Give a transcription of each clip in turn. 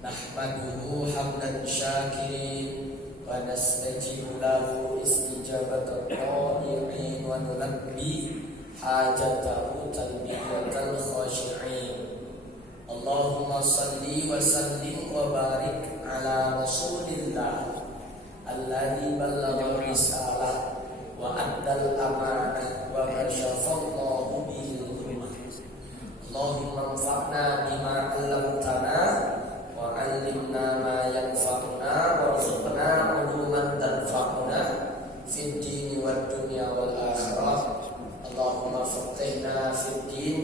Nahmaduhu hamdan syakirin wa nastajibu lahu istijabatan qani'in wa nulabbi hajatahu talbiyatal khashi'in. Allahumma salli wa sallim wa barik ala rasulillah alladhi ballagha risalah wa addal amanah wa kashafallahu bihi al-ummah. Allahumma anfa'na bima 'allamtana wa 'allimna ma yanfa'una warzuqna 'uluman tanfa'una fid dini wad dunya wal akhirah. Allahumma faqqihna fid din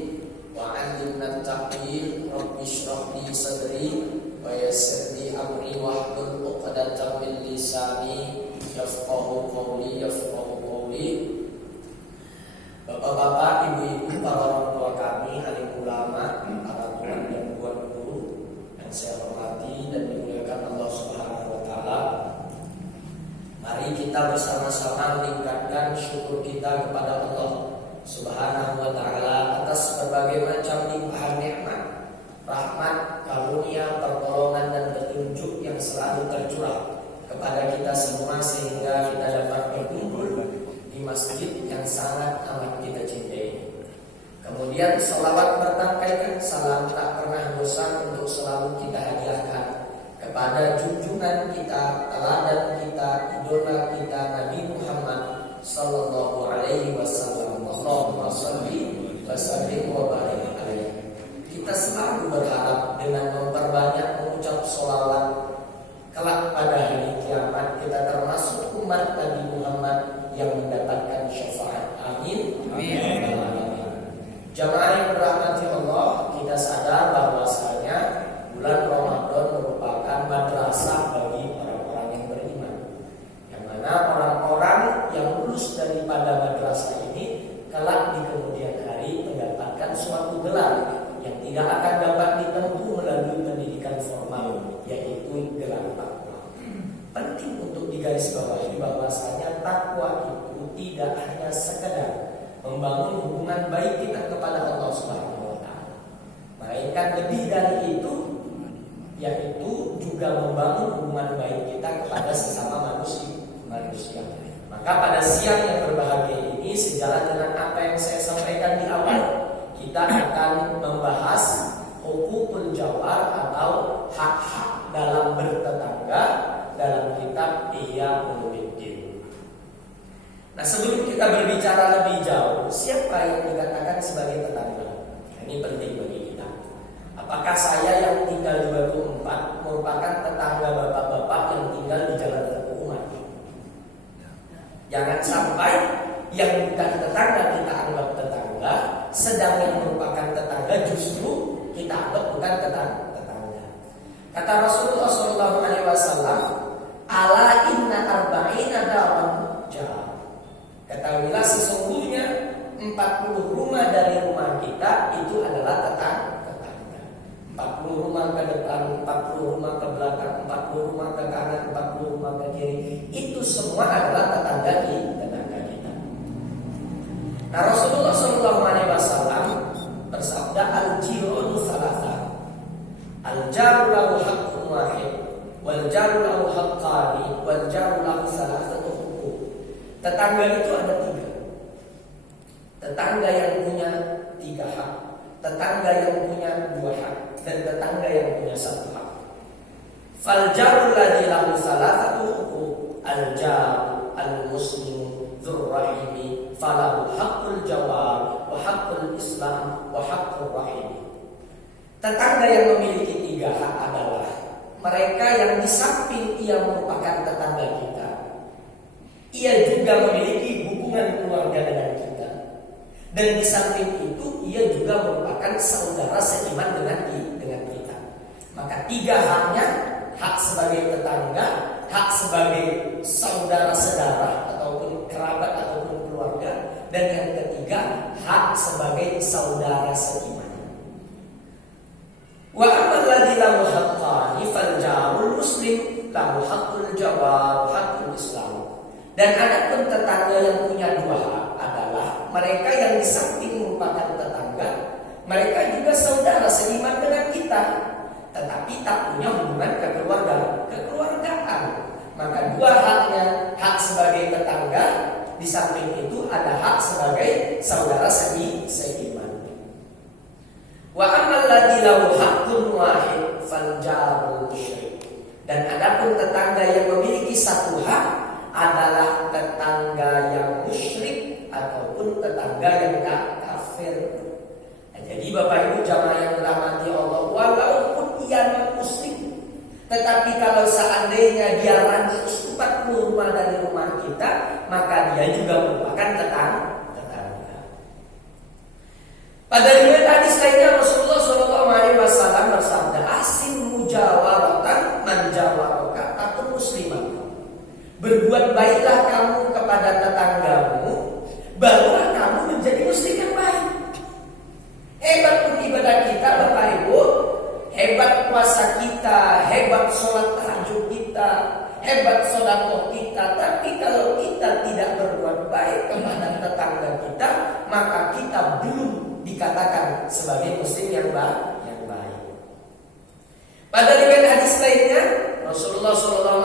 wa 'allimna at-ta'wil. Rabbi shrah li sadri wa yassir li amri wahlul 'uqdatam min lisani yafqahu qawli. Bapak-bapak, ibu-ibu, para orang tua kami, alim ulama, para tuan dan tuan guru yang saya hormati dan dimuliakan Allah Subhanahu wa taala. Mari kita bersama-sama meningkatkan syukur kita kepada Allah Subhanahu wa taala atas berbagai macam limpahan nikmat, rahmat, karunia, pertolongan dan petunjuk yang selalu tercurah kepada kita semua sehingga kita dapat berkumpul di masjid yang sangat amat kita cintai. Kemudian salawat bertangkaikan salam tak pernah bosan untuk selalu kita hadiahkan kepada junjungan kita, teladan kita, idola kita, Nabi Muhammad sallallahu alaihi wasallam. Allahumma shalli wa sallim wa barik alaihi. Kita selalu berharap dengan memperbanyak mengucap sholawat kelak pada hari kiamat kita termasuk umat Nabi Muhammad yang mendapatkan syafaat. Amin. Amin. Jamaah yang dirahmati Allah, kita sadar bahwasanya bulan Ramadan merupakan madrasah bagi orang-orang yang beriman, yang mana orang-orang yang lulus daripada madrasah ini kelak di kemudian hari mendapatkan suatu gelar yang tidak akan dapat ditempuh melalui pendidikan formal, yaitu gelar takwa. Penting untuk digarisbawahi bahwasanya takwa itu tidak hanya sekedar membangun hubungan baik kita kepada Allah Subhanahu wa taala, melainkan lebih dari itu, yaitu juga membangun hubungan baik kita kepada sesama manusia. Maka pada siang yang berbahagia ini, sejalan dengan apa yang saya sampaikan di awal, kita akan membahas hukukul jawar atau hak-hak dalam bertetangga dalam kitab Ihya Ulumuddin. Nah, sebelum kita berbicara lebih jauh, siapa yang dikatakan sebagai tetangga? Ini penting bagi kita. Apakah saya yang tinggal di Batu 4 merupakan tetangga bapak-bapak yang tinggal di Jalan Teguh Umar? Jangan sampai yang bukan tetangga kita anggap tetangga, sedang yang merupakan tetangga justru kita anggap bukan tetangga. Kata Rasulullah SAW, ala inna arba'ina daran jar. Ketahuilah sesungguhnya 40 rumah dari rumah kita itu adalah tetangga. 40 rumah ke depan, 40 rumah ke belakang, 40 rumah ke kanan, 40 rumah ke kiri, itu semua adalah tetangga kita. Nah, Rasulullah SAW bersabda, al-jiranu salatah, al-jaru lahu haqqun wahid, wal jaru lahu haqqani, wal jaru lahu salasatu huquq. Tetangga itu ada 3. Tetangga yang punya 3 hak, tetangga yang punya 2 hak, dan tetangga yang punya 1 hak. Fal jaru ladzi lahu salasatu huquq, al-jaru al-muslimu dzur rahimi falahu haqqul jawar wa haqqul islam wa haqqur rahim. Tetangga yang memiliki 3 hak adalah mereka yang di samping ia merupakan tetangga kita, ia juga memiliki hubungan keluarga dengan kita, dan di samping itu ia juga merupakan saudara seiman dengan kita. Maka 3 haknya: hak sebagai tetangga, hak sebagai saudara-saudara ataupun kerabat ataupun keluarga, dan yang ketiga hak sebagai saudara seiman. Wa ammal ladzi lahu haqqani fal jarul muslim lahu haqqul jawar haqqul islam. Dan adapun tetangga yang punya 2 hak adalah mereka yang di samping merupakan tetangga, mereka juga saudara seiman dengan kita, tetapi tak punya hubungan Di samping itu ada hak sebagai saudara seiman. Wa ammal ladzi lahu haqqun wahid fal jarul musyrik. Dan adapun tetangga yang memiliki satu hak adalah tetangga yang musyrik ataupun tetangga yang kafir. Nah, jadi Bapak Ibu jamaah yang dirahmati Allah, walaupun ia non muslim, tetapi kalau seandainya dia radius 40 rumah dari rumah kita, maka dia juga merupakan tetangga. Pada riwayat hadis lainnya Rasulullah SAW bersabda, "Asin mujawaratan manjawaraka atau muslimah." Berbuat baiklah kamu kepada tetanggamu, barulah kamu menjadi muslim yang baik. Hebat pun ibadah kita Bapak Ibu, hebat puasa kita, hebat sholat tahajud kita, hebat sedekah kita, tapi kalau kita tidak berbuat baik kepada tetangga kita, maka kita belum dikatakan sebagai muslim yang baik. Pada riwayat hadis lainnya Rasulullah SAW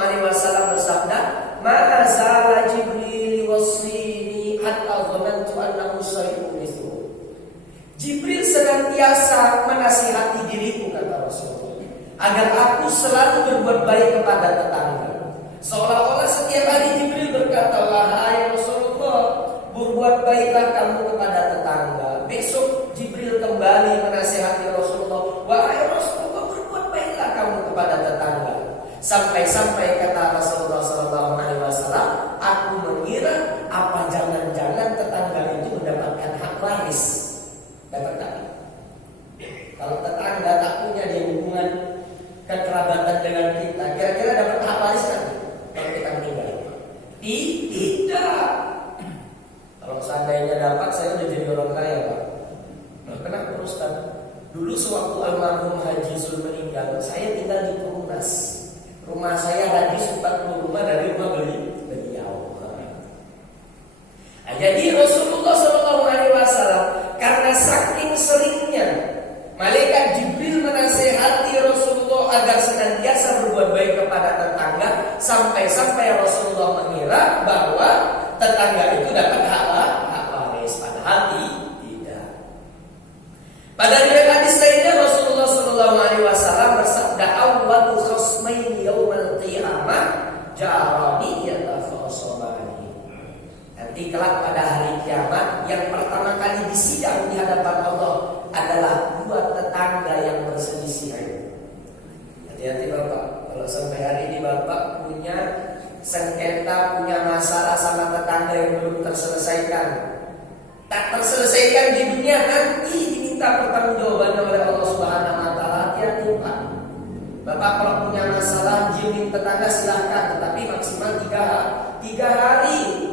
bersabda, "Ma zala Jibril waslini hatta dhanantu annahu sayyi'un mithlu." Jibril senantiasa menasihati diriku, kata Rasulullah, agar aku selalu berbuat baik kepada tetangga. Seolah-olah setiap hari Jibril berkata, "Wahai Rasulullah, berbuat baiklah kamu kepada tetangga." Besok Jibril kembali menasihati Rasulullah, "Wahai Rasulullah, berbuat baiklah kamu kepada tetangga." Sampai-sampai kata Rasulullah SAW, aku mengira apa jangan-jangan tetangga itu mendapatkan hak waris. Dapat tak? Kalau tetangga tak punya dia hubungan kekerabatan dengan kita, kira-kira dapat hak waris kan? Kalau kita meninggal? Tidak. Kalau seandainya dapat, saya udah jadi orang kaya, Pak. Nah, kenapa Ustaz? Dulu sewaktu almarhum Haji Zul meninggal, saya tinggal di Perumnas. Rumah saya habis 40 rumah dari rumah beliau. Nah, jadi Rasulullah SAW karena saking seringnya malaikat Jibril menasihati Rasulullah agar senantiasa berbuat baik kepada tetangga, sampai-sampai Rasulullah mengira bahwa tetangga itu dapat hak waris, padahal tidak. Pada riwayat hadis lainnya Rasulullah SAW bersabda, "Awwalu khasmaini yaumal qiyamah jarani yatafasalani." Nanti kelak pada hari kiamat yang pertama kali disidang di hadapan Allah adalah dua tetangga yang berselisih. Hati-hati Bapak, kalau sampai hari ini Bapak punya sengketa, punya masalah sama tetangga yang belum terselesaikan, tak terselesaikan di dunia, nanti diminta pertanggungjawabannya oleh Allah Subhanahu wa taala. Hati-hati Pak. Bapak kalau punya masalah jinin tetangga silahkan, tetapi maksimal 3 hari.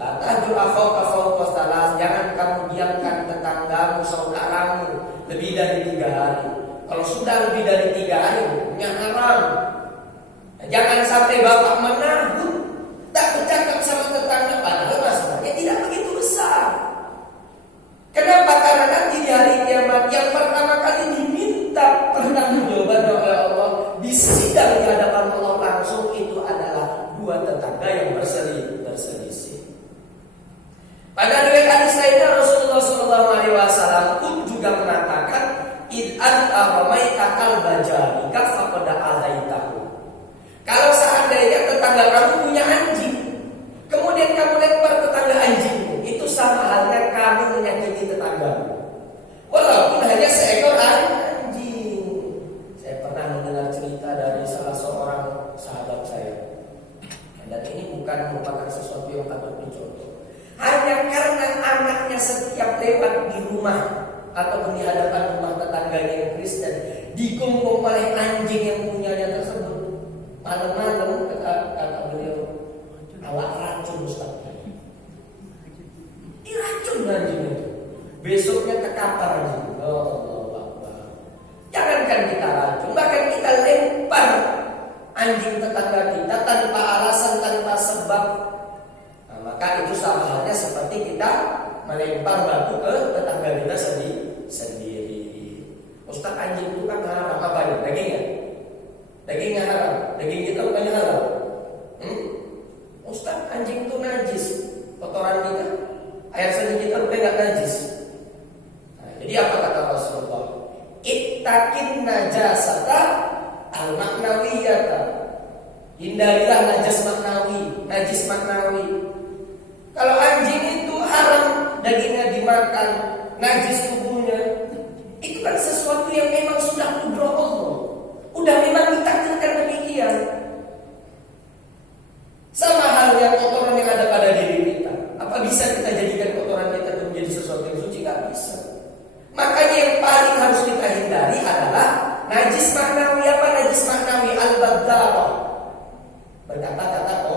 La tahjur akhaka fawqa salas, jangan kamu diamkan tetanggamu, saudaramu lebih dari 3 hari. Kalau sudah lebih dari 3 hari, hukumnya haram. Jangan sampai Bapak menahun, tak bercakap sama tetangga, padahal masalahnya tidak begitu besar. Kenapa? Karena nanti di hari kiamat yang pertama kali diminta pertanggungjawaban oleh Allah, disidang di hadapan Allah langsung, itu adalah dua tetangga yang berselisih. Pada riwayat hadis lainnya Rasulullah SAW pun juga mengatakan, "Id anta ramaita kalbajarika faqad azaitahu." Kalau seandainya tetangga kamu punya anjing, kemudian kamu lempar tetangga anjingmu, itu sama halnya kamu menyakiti tetanggamu, walaupun hanya seekor anjing. Saya pernah mendengar cerita dari salah seorang sahabat saya, dan ini bukan merupakan sesuatu yang patut dicontoh. Hanya karena anaknya setiap lewat di rumah atau di hadapan rumah tetangganya yang Kristen, digonggong oleh anjing yang punyanya tersebut. Malam-malam kata beliau, "Awak racun Ustaz." Diracun anjing itu. Besoknya terkapar anjing. Allah. Jangankan kita racun, bahkan kita lempar anjing tetangga kita tanpa alasan, tanpa sebab. Nah, maka itu sama halnya seperti kita melempar batu ke tetangga kita sendiri. Ustaz, anjing itu kan haram, apa ya? Dagingnya? Dagingnya haram. Daging kita bukannya halal. Ustaz, anjing itu najis. Kotoran Hindarilah najis maknawi. Kalau anjing itu haram dagingnya dimakan, najis tubuhnya, itu kan sesuatu yang memang sudah kudrah Allah. Udah memang ditakdirkan demikian. Sama halnya kotoran yang ada pada diri kita. Apa bisa kita jadikan kotoran kita itu menjadi sesuatu yang suci? Gak bisa. Makanya yang paling harus kita hindari adalah najis maknawi. Apa najis maknawi? Al-baddarah. Berkata-kata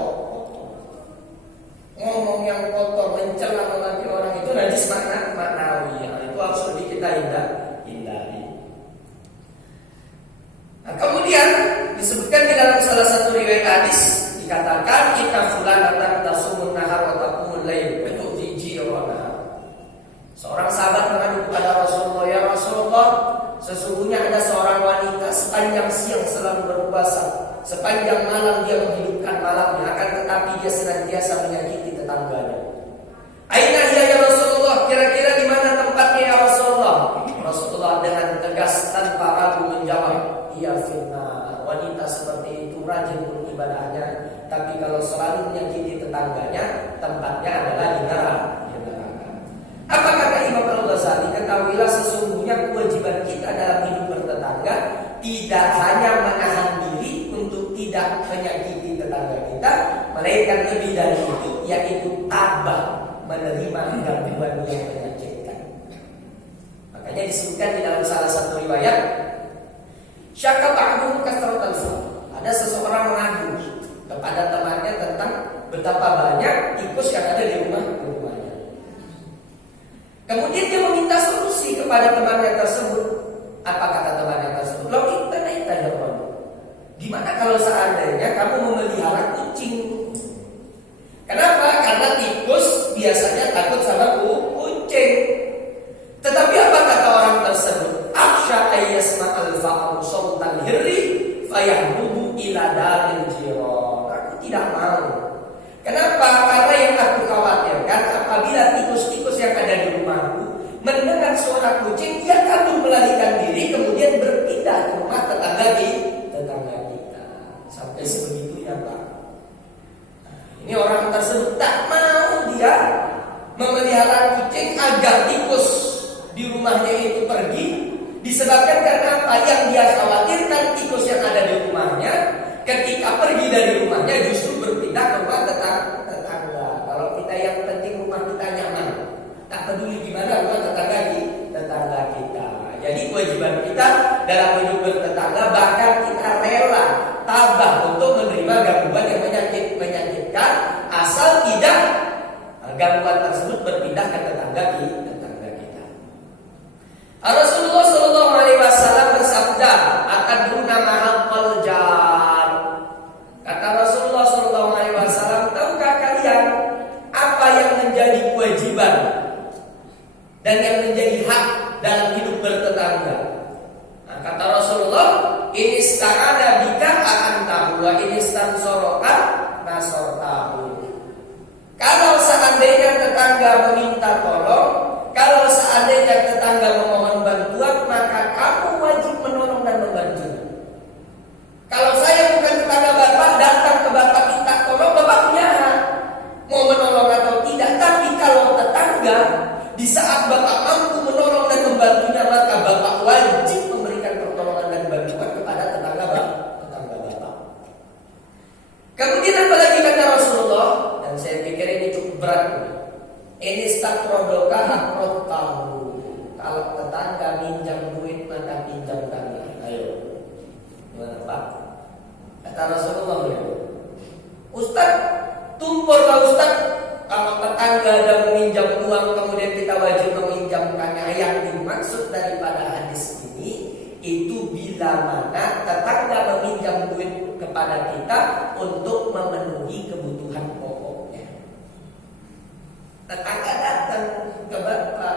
ngomong yang kotor, mencela memaki orang, itu najis maknawi. Itu harus lebih kita hindari. Nah, kemudian disebutkan di dalam salah satu riwayat hadis dikatakan kita fulanatan tasumun nahar wa taqumul lail wa tu'ti jirana. Seorang sahabat mengadu kepada Rasulullah, "Ya Rasulullah, sesungguhnya ada seorang wanita sepanjang siang selalu berpuasa, sepanjang malam dia menghidupkan malamnya, akan tetapi dia senantiasa menyakiti tetangganya. Aina hiya ya Rasulullah? Kira-kira di mana tempatnya ya Rasulullah?" Rasulullah dengan tegas tanpa ragu menjawab, "Iya finnar." Wanita seperti itu rajin beribadahnya, tapi kalau selalu menyakiti tetangganya, tempatnya adalah di neraka. Apa kata Imam Al-Ghazali? Ketahuilah sesungguhnya kewajiban kita dalam hidup bertetangga tidak hanya menahan diri untuk tidak menyakiti tetangga kita, melainkan lebih dari itu, yaitu tabah menerima gangguan yang menyakitkan. Makanya disebutkan di dalam salah satu riwayat, syaka ba'dhum kasratal fam. Ada seseorang mengadu kepada temannya tentang betapa banyak tikus yang ada di rumahnya. Kemudian dia meminta solusi kepada temannya tersebut. Apa kata temannya tersebut? "Lo kita ya Allah. Gimana kalau seandainya kamu memelihara kucing?" Kenapa? Karena tikus biasanya takut sama kucing. Tetapi apa kata orang tersebut? "Akhsha ayyasma'al fa'ru sawtal hirri fayahbubu ila daril jiran." Aku tidak mau. Kenapa? Karena yang aku khawatirkan apabila tikus-tikus yang ada di rumahku mendengar suara kucing, dia kabur melarikan diri, kemudian berpindah ke rumah tetangga kita. Sampai sebegitunya, Pak. Ini orang tersebut tak mau dia memelihara kucing agar tikus di rumahnya itu pergi, disebabkan karena apa? Yang dia khawatirkan tikus yang ada di rumahnya ketika pergi dari rumahnya justru berpindah ke rumah tetangga. Kalau kita yang penting rumah kita nyaman, tak peduli gimana rumah tetangga kita. Jadi kewajiban kita dalam hidup bertetangga, bahkan kita rela tabah untuk menerima gangguan yang menyakitkan, asal tidak gangguan tersebut berpindah ke tetangga kita. Rasulullah Shallallahu Alaihi Wasallam bersabda, "Atadruna ma haqqal jar." Kata Rasulullah Shallallahu Alaihi Wasallam, tahukah kalian apa yang menjadi kewajiban dan yang menjadi hak dalam hidup bertetangga? Nah, kata Rasulullah, "Ini ista'ana bika akan tahu, wa ini istansoroka nasortahu." Kalau seandainya tetangga meminta tolong, kalau seandainya tetangga memohon bantuan, maka kamu wajib menolong dan membantu. Kalau saya bukan tetangga bapak, datang ke bapak minta tolong, bapak punya hak mau menolong atau tidak. Tapi kalau tetangga, di saat bapak mampu menolong dan membantunya, maka bapak wajib memberikan pertolongan dan bantuan kepada tetangga bapak. Kemudian apalagi kata Rasulullah, dan saya pikir ini cukup berat. Ini stakrodoka hakrot tahu. Kalau tetangga minjam duit, maka pinjam kami. Ayo, gimana Pak? Kata Rasulullah, "Ustaz, tumpurlah Ustaz. Kalau tetangga ada meminjam uang, kemudian kita wajib meminjamkannya." Yang dimaksud daripada hadis ini, itu bila mana tetangga meminjam duit kepada kita untuk memenuhi kebutuhan pokoknya. Tetangga datang ke bapak,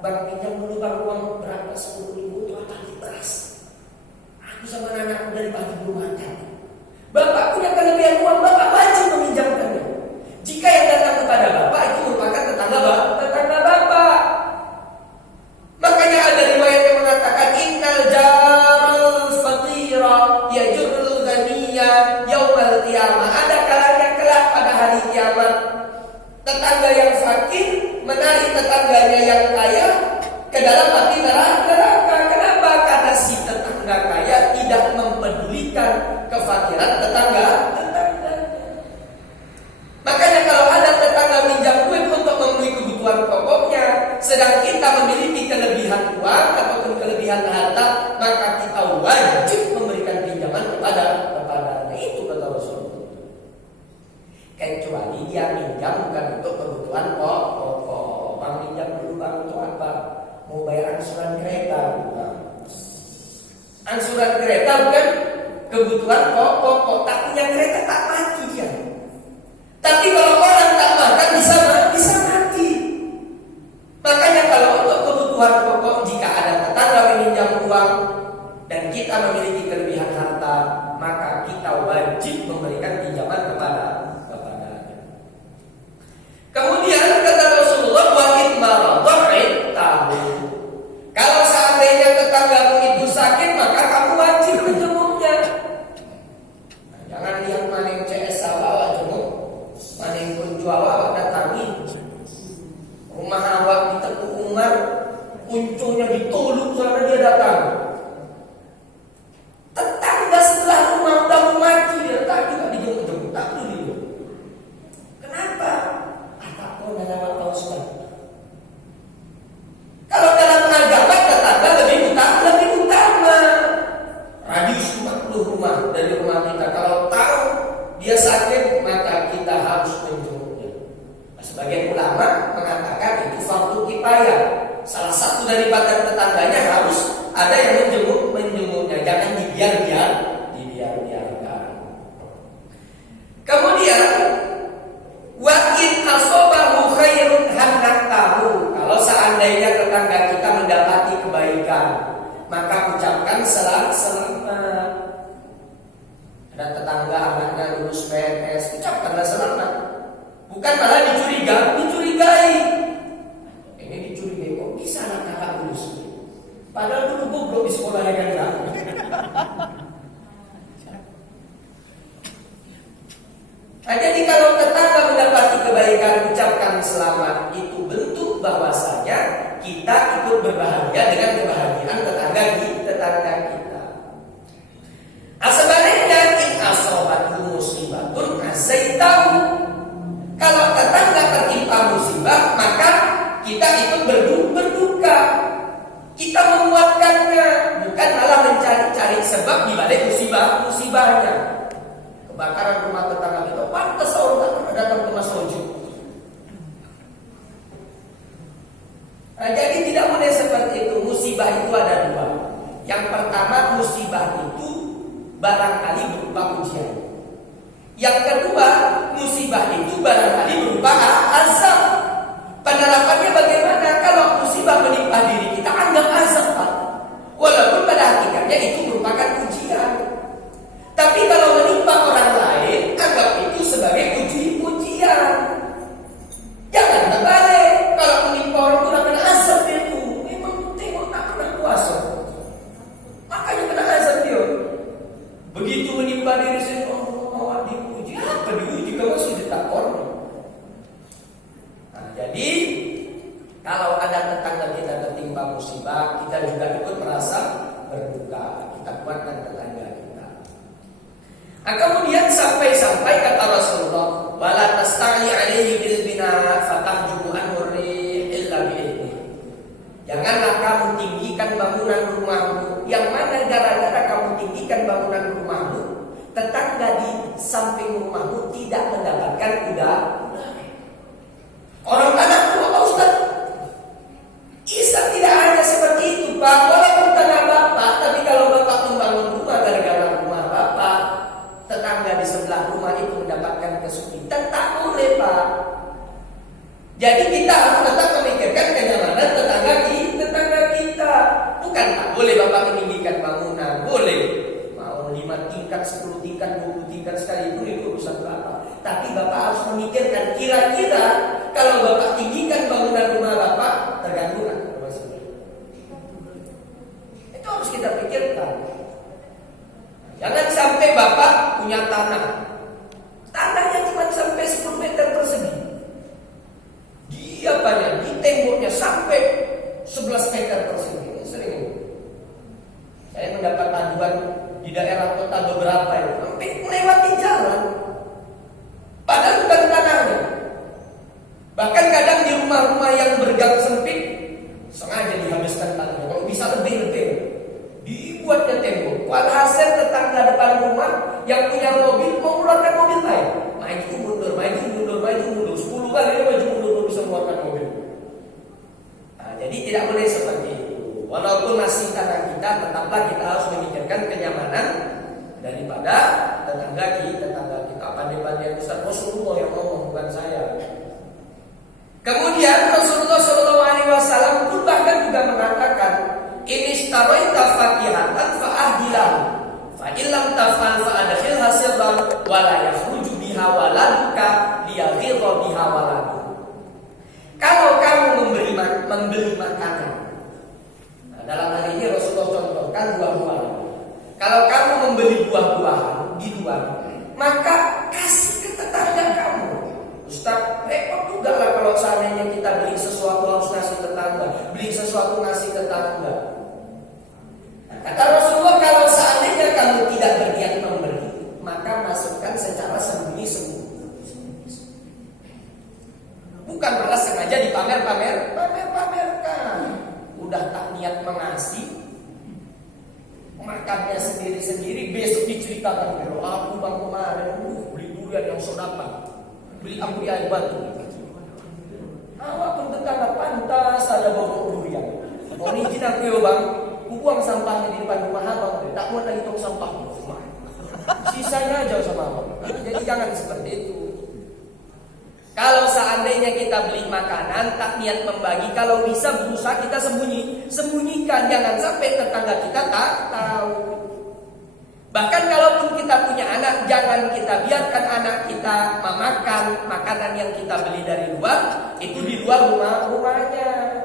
"Bang, pinjam dulu bang, uang berapa? 10.000 untuk apa beras? Aku sama anakku dari pagi belum makan." Bapak punya kelebihan uang, bapak wajib meminjamkannya. Jika yang datang kepada bapak itu merupakan tetangga bapak. Makanya ada riwayat yang mengatakan, "Innal jaral fatira yajurul ghaniya yaumal yaumal qiyamah, ada kalanya kelak pada hari kiamat, tetangga yang fakir menarik tetangganya yang kaya ke dalam api neraka. Kenapa? Karena si tetangga kaya tidak mempedulikan kefakiran tetangganya. Makanya kalau ada tetangga minjam duit untuk memenuhi kebutuhan pokoknya, sedang kita memiliki kelebihan uang ataupun kelebihan harta, maka kita wajib memberikan pinjaman kepadanya. Itu kata Rasulullah. Kecuali dia minjam bukan untuk kebutuhan pokok. Bang minjam dulu bang untuk apa? Mau bayar angsuran kereta bukan? Angsuran kereta bukan kebutuhan pokok. Tak punya kereta tak mati dia. Tapi kalau orang tak makan bisa mati. Makanya kalau untuk kebutuhan pokok, jika ada tetangga meminjam uang dan kita memiliki kelebihan harta, maka kita wajib memberikan pinjaman kepadanya. Kemudian kata Rasulullah, wahid maradha'in tahu. Kalau seandainya tetanggamu itu sakit, maka kamu wajib menjenguknya. Jangan lihat mana yang CS awak jenguk, mana yang kunjung awak datangi. Rumah awak di Teguh Umar, kuncungnya ditoluk karena dia datang. Tetangga sebelah rumah udah mau mati, dia tak juga dijenguk-jenguk, tak perlu dijenguk. Kenapa? Dalam tahu sudah. Kalau dalam agama tetangga lebih utama. Radius 40 rumah dari rumah kita. Kalau tahu dia sakit, maka kita harus menjenguknya. Sebagian ulama mengatakan itu fardu kifayah. Salah satu daripada tetangganya harus ada yang menjenguknya. Jangan dibiarkan. Kemudian wa in asobahu khairun hannatahu. Kalau seandainya tetangga kita mendapati kebaikan, maka ucapkan selamat. Ada tetangga anaknya lulus PNS, ucapkanlah selamat. Bukan malah dicurigai. Ini dicurigai, kok bisa anak kakak lulus? Padahal dulu goblok di sekolahnya kan. Nah, jadi kalau tetangga mendapati kebaikan, ucapkan selamat. Itu bentuk bahwasanya kita ikut berbahagia dengan kebahagiaan tetangga kita. Sebaliknya in asobathu musibatun azaitahu. Kalau tetangga tertimpa musibah, maka kita ikut berduka. Kita menguatkannya, bukan malah mencari-cari sebab di balik musibahnya. Kebakaran rumah tetangga kita, pantas orang tak pernah datang ke Mas Ojo. Nah, jadi tidak boleh seperti itu. Musibah itu ada dua. Yang pertama, musibah itu barangkali berupa ujian. Yang kedua, musibah itu barangkali berupa azab. Penerapannya bagaimana? Kalau musibah menimpa diri kita, anggap azab, Pak. Walaupun pada hakikatnya itu merupakan ujian. Tapi kalau menimpa orang lain, anggap itu sebagai ujian. Jangan terbalik. Kalau menimpa orang itu kena azab itu. Memang tengok tak pernah puasa, makanya kena azab dia. Begitu menimpa diri sendiri, oh diuji. Apa diuji kalau sudah tak orang? Nah, jadi kalau ada tetangga kita tertimpa musibah, kita juga ikut merasa berduka. Kita kuatkan tetangga kita. Nah, kemudian sampai kata Rasulullah, wala tasta'li 'alaihi bil bina fatahjubu anhu illa bi'idni. Janganlah kamu tinggikan bangunan rumahmu. Yang mana gara-gara kamu tinggikan bangunan rumahmu, tetangga di samping rumahmu tidak mendapatkan udara. Orang tanah tua, Pak Ustaz. Islam tidak hanya seperti itu, Pak. Walaupun tanah Bapak, tapi kalau Bapak membangun rumah gara-gara rumah Bapak, tetangga di sebelah rumah itu mendapatkan kesulitan, tak boleh, Pak. Jadi kita harus tetap memikirkan kenyamanan tetangga kita. Bukan tak boleh Bapak meninggikan bangunan, boleh. Mau 5 tingkat, 10 tingkat, 20 tingkat sekalipun itu urusan Bapak. Tapi Bapak harus memikirkan kira-kira kalau Bapak tinggikan bangunan rumah Bapak, terganggu kan? Itu harus kita pikirkan. Jangan sampai Bapak punya tanah apanya? Di temboknya sampai 11 meter persegi. Sering. Saya mendapat aduan di daerah kota beberapa itu sampai melewati jalan. Padahal bukan tanahnya. Bahkan kadang di rumah-rumah yang bergang sempit sengaja dihabiskan tanahnya. Kalau bisa lebih-lebih dibuatnya tembok. Walhasil tetangga depan rumah yang punya mobil mau mengeluarkan mobil lain. Maju mundur, maju mundur, maju mundur. 10 kali dia maju mundur baru bisa mengeluarkan mobil. Nah, jadi tidak boleh seperti itu. Walaupun masih tanah kita, tetaplah kita harus memikirkan kenyamanan daripada tetangga kita. Pandai-pandai Ustaz Rasulullah yang ngomong, bukan saya. Kemudian Rasulullah SAW pun bahkan juga mengatakan, "Inistaraita fakihatan fa'ahdilah, fa'illam taf'al fa'adkhilha sirran wa la yakhruju biha waladuka liyaghidha biha waladu." Kalau kamu membeli makanan, nah, dalam hal ini Rasulullah contohkan buah-buahan. Kalau kamu membeli buah-buahan di luar, maka kasih ke tetangga kamu. Ustaz, repot juga lah kalau seandainya kita beli sesuatu harus ngasih tetangga, beli sesuatu ngasih tetangga. Nah, kata Rasulullah, kalau seandainya kamu tidak berniat memberi, maka masukkan secara sembunyi-sembunyi. Bukan malah sengaja pamerkan. Udah tak niat mengasih, makannya sendiri-sendiri, besok diceritakan, kalau aku bang kemarin beli durian yang sodapan, beli aku di air batu. Awak pun tetangga pantas ada bau durian. Oh ini izin aku ya bang, ku buang sampahnya di depan rumah abang, tak mau lagi tong sampah. Sisanya aja sama abang. Jadi jangan seperti itu. Kalau seandainya kita beli makanan tak niat membagi, kalau bisa berusaha kita sembunyikan, jangan sampai tetangga kita tak tahu. Bahkan kalaupun kita punya anak, jangan kita biarkan anak kita memakan makanan yang kita beli dari luar, itu di luar rumahnya.